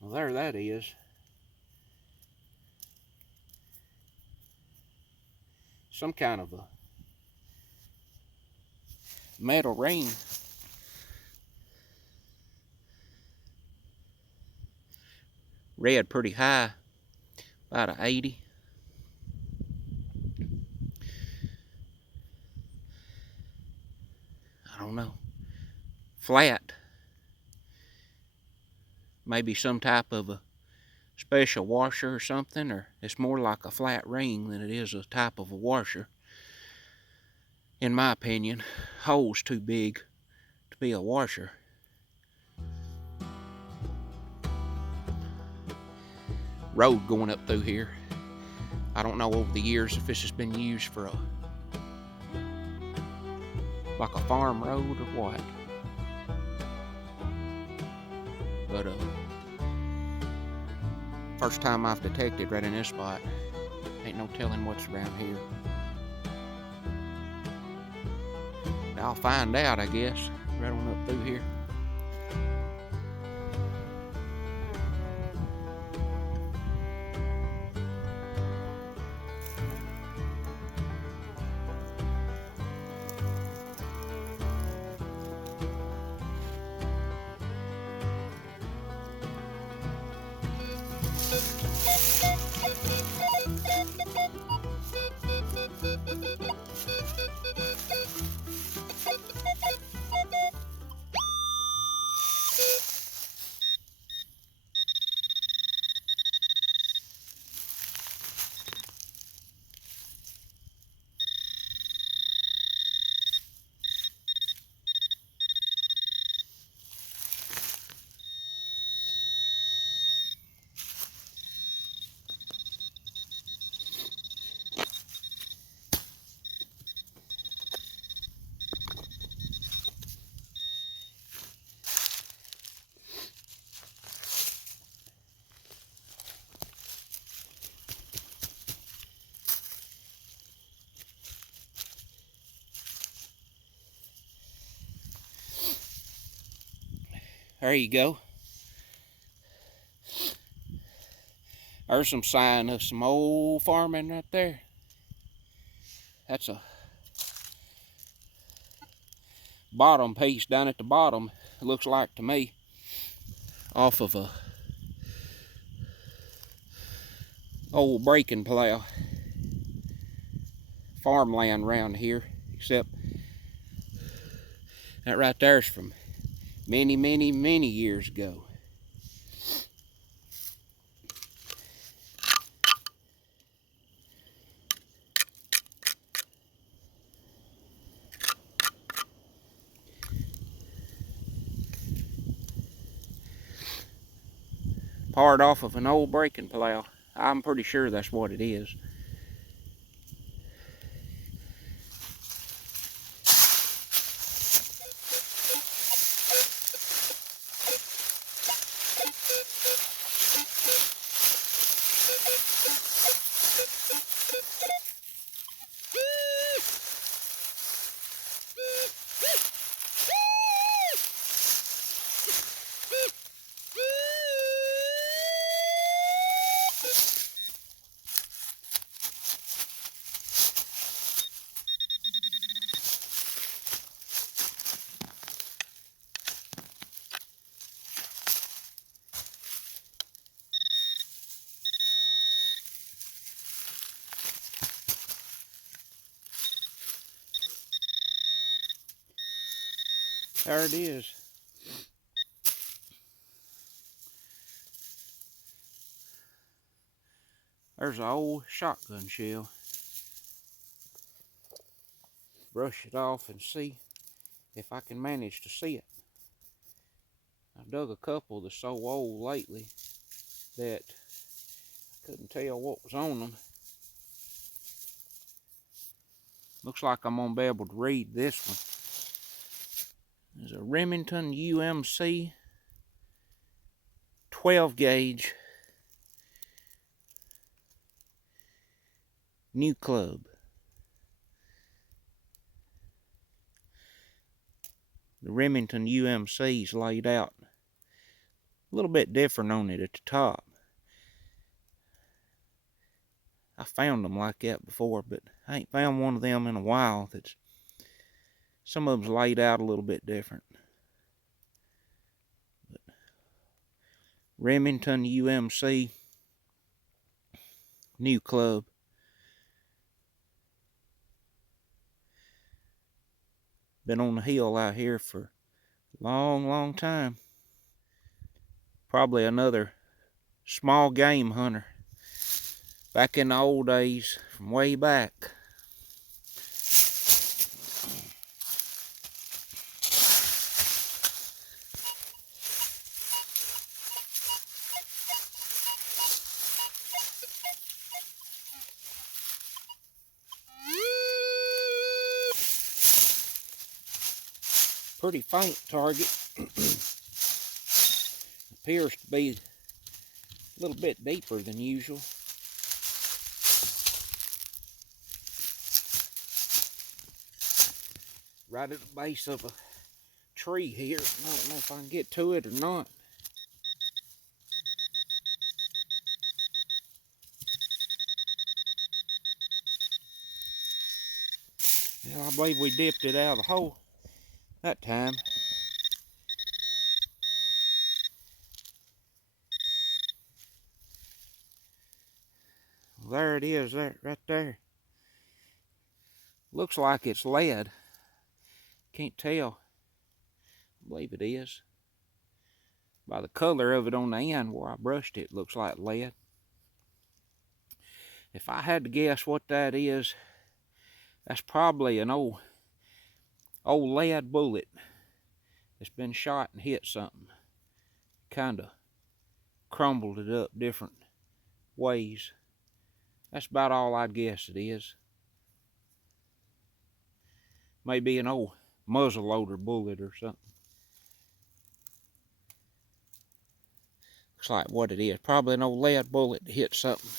Well, there that is. Some kind of a metal ring. Read pretty high, about a 80. I don't know. Flat. Maybe some type of a special washer or something, or it's more like a flat ring than it is a type of a washer. In my opinion, hole's too big to be a washer. Road going up through here. I don't know over the years if this has been used for like a farm road or what. But first time I've detected right in this spot. Ain't no telling what's around here. I'll find out, I guess, right on up through here. There you go. There's some sign of some old farming right there. That's a bottom piece down at the bottom, it looks like to me, off of a old breaking plow. Farmland around here, except that right there's from many, many, many years ago. Part off of an old breaking plow. I'm pretty sure that's what it is. There it is. There's an old shotgun shell. Brush it off and see if I can manage to see it. I've dug a couple that's so old lately that I couldn't tell what was on them. Looks like I'm gonna be able to read this one. There's a Remington UMC 12 gauge new club. The Remington UMC's laid out A little bit different on it at the top. I found them like that before, but I ain't found one of them in a while. That's some of them's laid out a little bit different. But Remington UMC, new club. Been on the hill out here for a long, long time. Probably another small game hunter. Back in the old days, from way back. Pretty faint target. Appears to be a little bit deeper than usual. Right at the base of a tree here. I don't know if I can get to it or not. Well, I believe we dipped it out of the hole that time. Well, there it is, right there. Looks like it's lead. Can't tell. I believe it is. By the color of it on the end where I brushed it, looks like lead. If I had to guess what that is, that's probably an old lead bullet that's been shot and hit something. Kind of crumbled it up different ways. That's about all I'd guess it is. Maybe an old muzzle loader bullet or something. Looks like what it is. Probably an old lead bullet to hit something.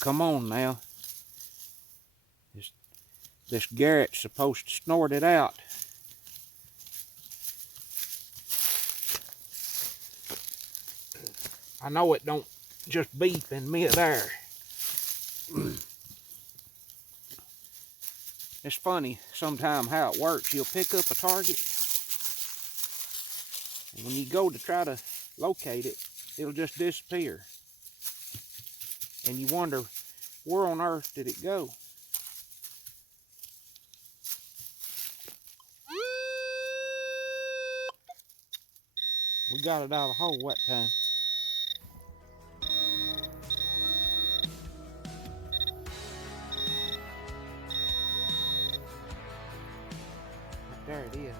Come on now. This Garrett's supposed to snort it out. I know it don't just beep in midair. It's funny sometimes how it works. You'll pick up a target, and when you go to try to locate it, it'll just disappear. And you wonder, where on earth did it go? We got it out of the hole that time. There it is.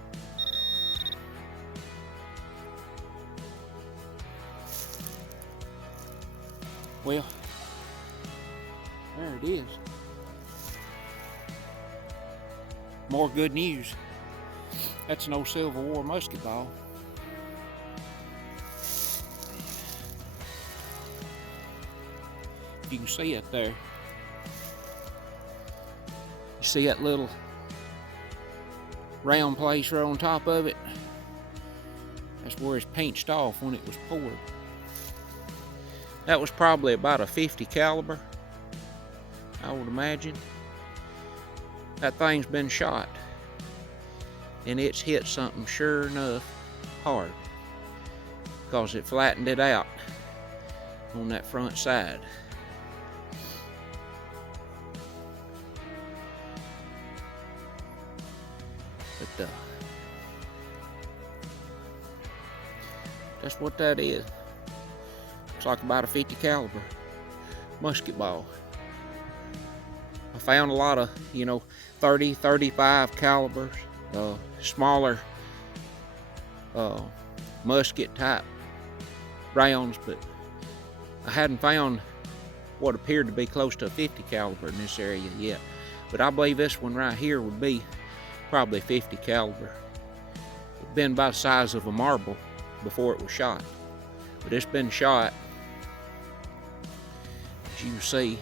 Well, there it is. More good news. That's an old Civil War musket ball. You can see it there. You see that little round place right on top of it? That's where it's pinched off when it was poured. That was probably about a 50 caliber, I would imagine. That thing's been shot, and it's hit something sure enough hard, because it flattened it out on that front side. But that's what that is. Looks like about a 50 caliber musket ball. I found a lot of, 30, 35 calibers, smaller musket type rounds, but I hadn't found what appeared to be close to a 50 caliber in this area yet. But I believe this one right here would be probably 50 caliber. It'd been about the size of a marble before it was shot, but it's been shot. As you see,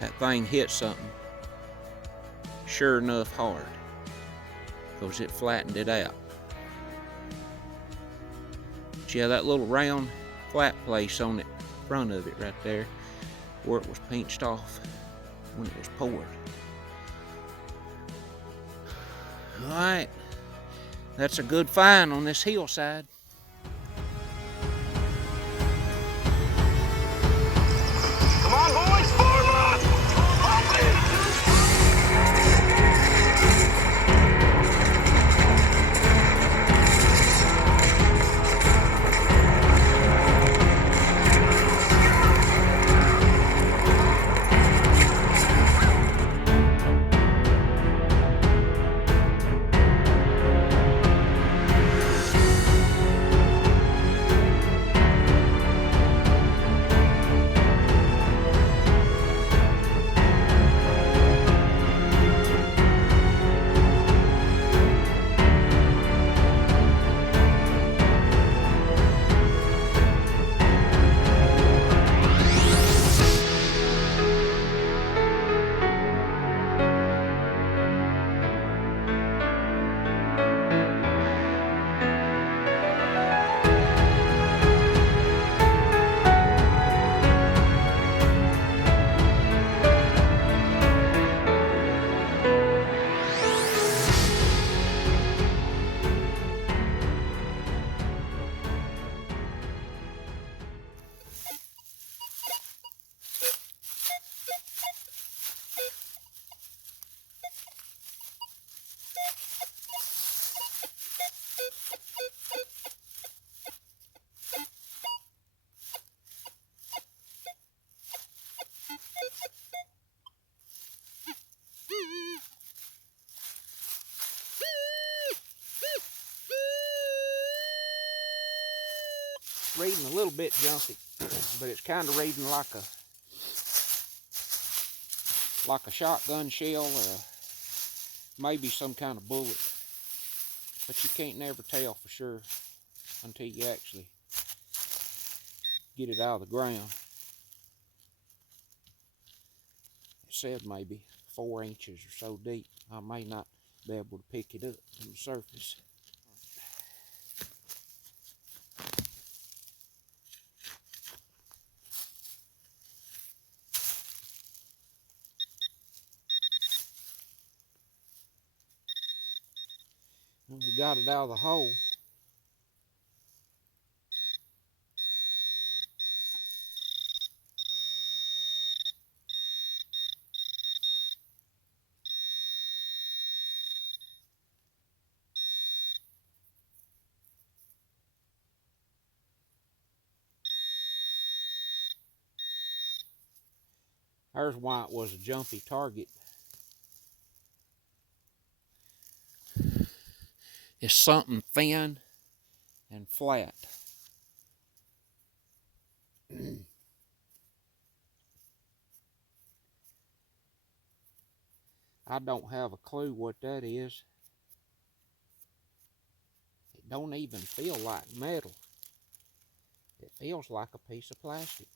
that thing hit something sure enough hard, because it flattened it out. But yeah, that little round flat place on the front of it right there, where it was pinched off when it was poured. Alright, that's a good find on this hillside. Come on, boys, form up! Reading a little bit jumpy, but it's kind of reading like a shotgun shell, or maybe some kind of bullet. But you can't never tell for sure until you actually get it out of the ground. It said maybe 4 inches or so deep. I may not be able to pick it up from the surface. When we got it out of the hole, there's why it was a jumpy target. It's something thin and flat. I don't have a clue what that is. It don't even feel like metal. It feels like a piece of plastic.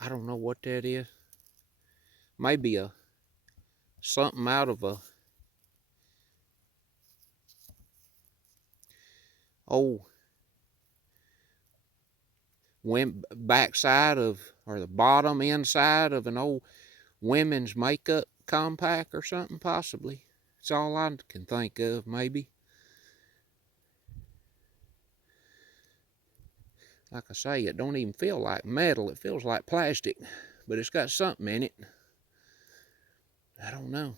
I don't know what that is. Maybe something out of a old backside of, or the bottom inside of an old women's makeup compact or something, possibly. That's all I can think of, maybe. Like I say, it don't even feel like metal. It feels like plastic, but it's got something in it. I don't know.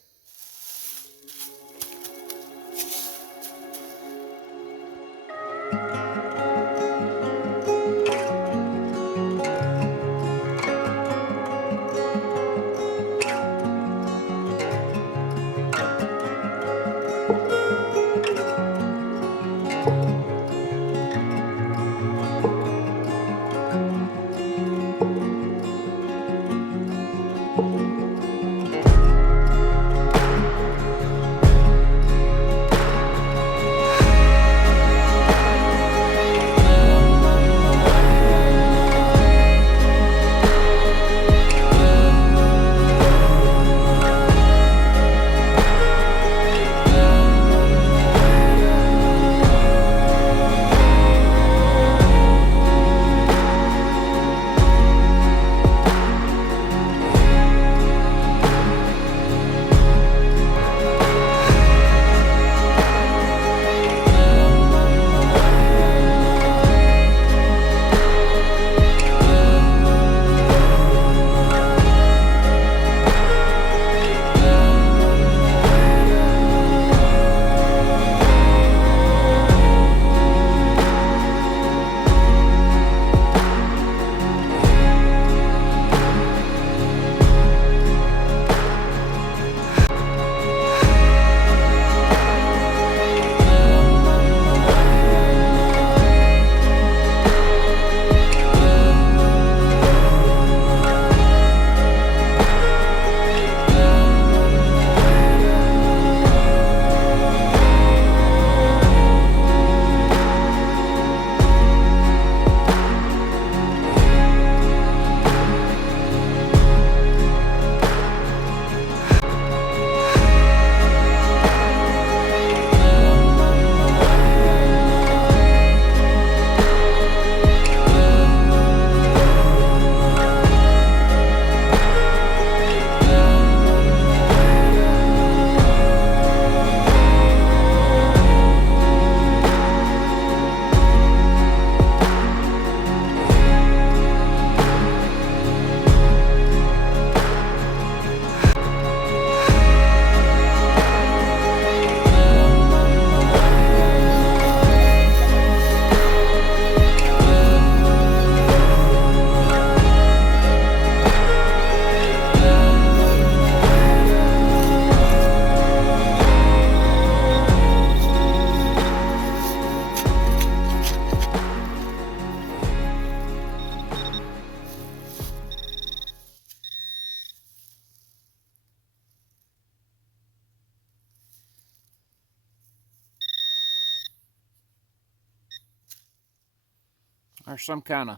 There's some kind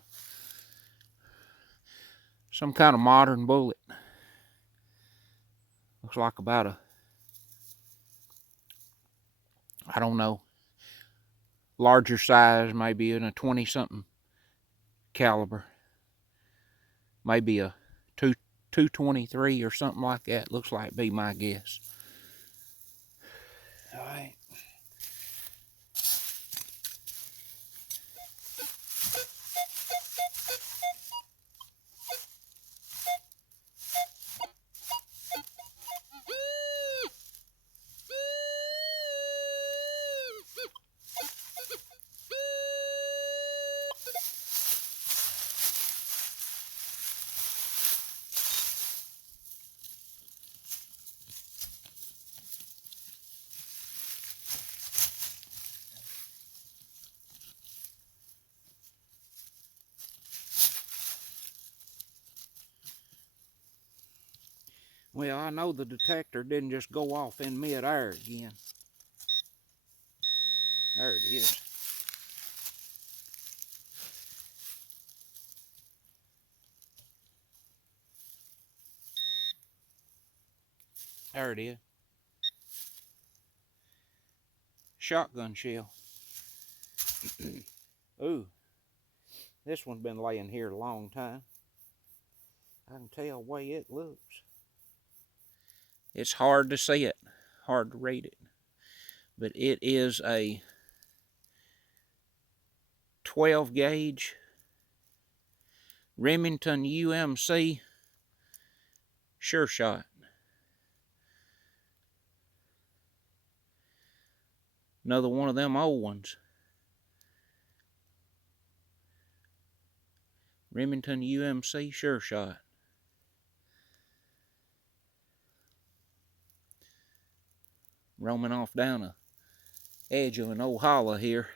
of modern bullet. Looks like about a, I don't know, larger size, maybe in a 20 something caliber. Maybe a 223 or something like that. Looks like be my guess. All right. Well, I know the detector didn't just go off in mid-air again. There it is. There it is. Shotgun shell. Ooh, this one's been laying here a long time. I can tell the way it looks. It's hard to see it, hard to read it, but it is a 12 gauge Remington UMC Sure Shot. Another one of them old ones. Remington UMC Sure Shot. Roaming off down the edge of an old hollow here.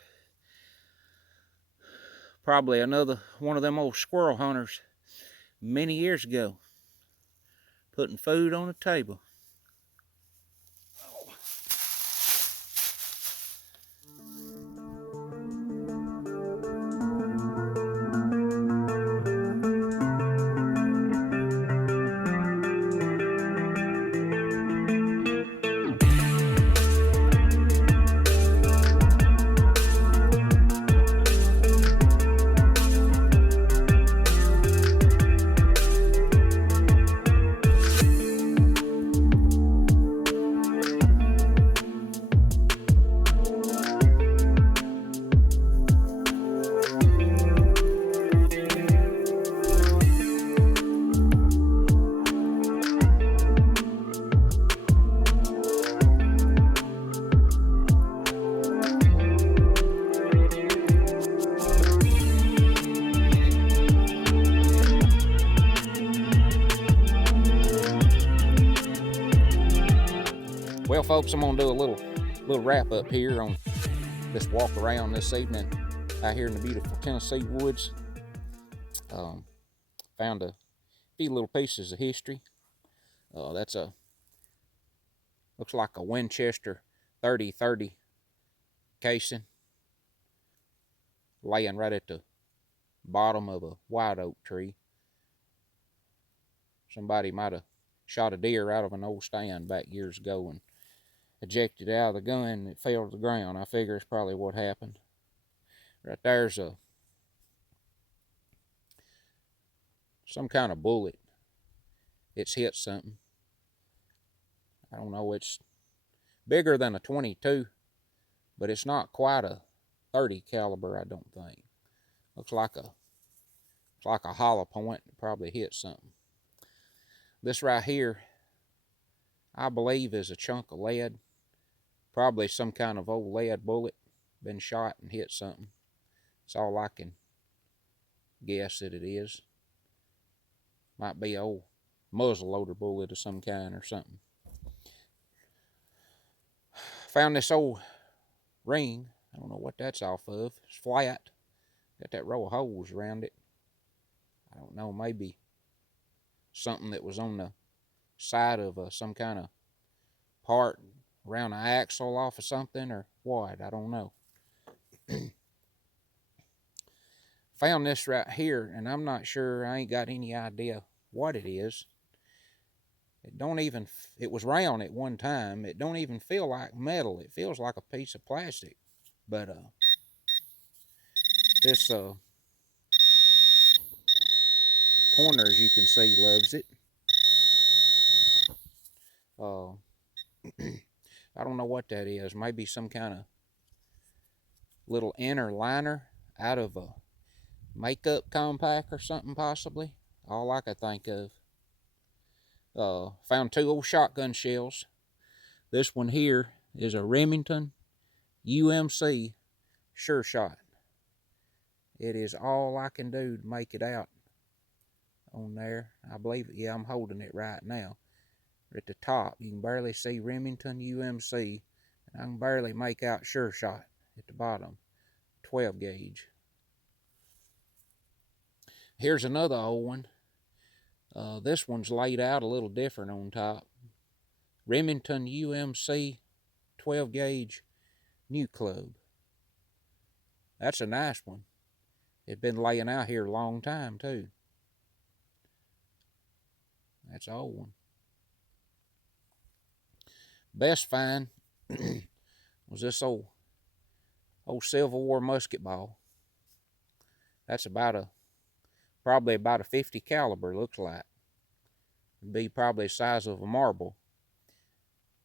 Probably another one of them old squirrel hunters many years ago, putting food on the table. Well, folks, I'm gonna do a little wrap up here on this walk around this evening out here in the beautiful Tennessee woods. Found a few little pieces of history. That's looks like a Winchester 30-30 casing laying right at the bottom of a white oak tree. Somebody might have shot a deer out of an old stand back years ago and ejected it out of the gun and it fell to the ground. I figure it's probably what happened. Right there's some kind of bullet. It's hit something. I don't know, it's bigger than a 22, but it's not quite a 30 caliber, I don't think. Looks like a hollow point. It probably hit something. This right here, I believe, is a chunk of lead. Probably some kind of old lead bullet. Been shot and hit something. That's all I can guess that it is. Might be an old muzzle loader bullet of some kind or something. Found this old ring. I don't know what that's off of. It's flat. Got that row of holes around it. I don't know, maybe something that was on the side of some kind of part around the axle off of something or what. I don't know. Found this right here, and I'm not sure. I ain't got any idea what it is. It was round at one time. It don't even feel like metal. It feels like a piece of plastic. But this pointer, as you can see, loves it. I don't know what that is. Maybe some kind of little inner liner out of a makeup compact or something, possibly. All I could think of. Found two old shotgun shells. This one here is a Remington UMC Sure Shot. It is all I can do to make it out on there. I believe it. Yeah, I'm holding it right now. At the top, you can barely see Remington UMC, and I can barely make out Sure Shot at the bottom. 12 gauge. Here's another old one. This one's laid out a little different on top. Remington UMC 12 gauge New Club. That's a nice one. It's been laying out here a long time too. That's an old one. Best find was this old Civil War musket ball. That's probably about a 50 caliber, looks like. It'd be probably the size of a marble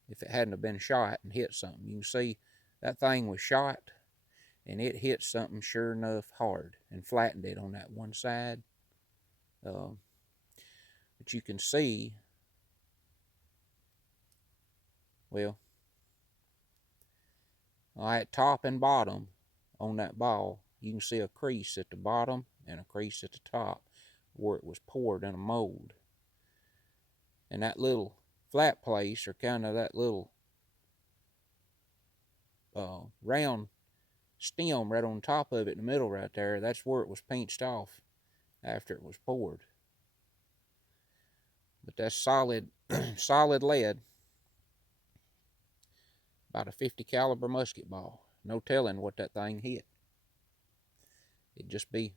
if it hadn't have been shot and hit something. You can see that thing was shot and it hit something sure enough hard and flattened it on that one side. But you can see, well, at top and bottom on that ball, you can see a crease at the bottom and a crease at the top where it was poured in a mold. And that little flat place, or kind of that little round stem right on top of it in the middle right there, that's where it was pinched off after it was poured. But that's solid solid lead, about a 50 caliber musket ball. No telling what that thing hit. It'd just be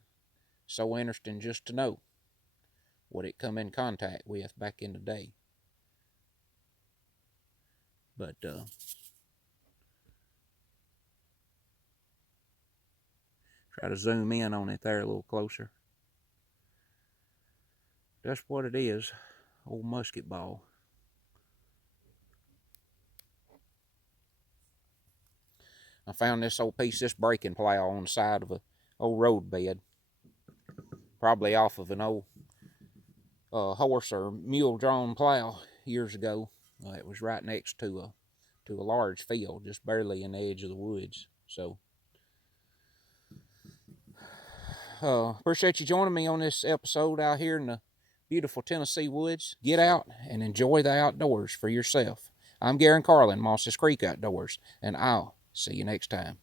so interesting just to know what it come in contact with back in the day. But try to zoom in on it there a little closer. That's what it is, old musket ball. I found this old piece, this breaking plow on the side of a old road bed, probably off of an old horse or mule drawn plow years ago. It was right next to a large field, just barely in the edge of the woods. So appreciate you joining me on this episode out here in the beautiful Tennessee woods. Get out and enjoy the outdoors for yourself. I'm Garen Carlin, Mosses Creek Outdoors, and I'll see you next time.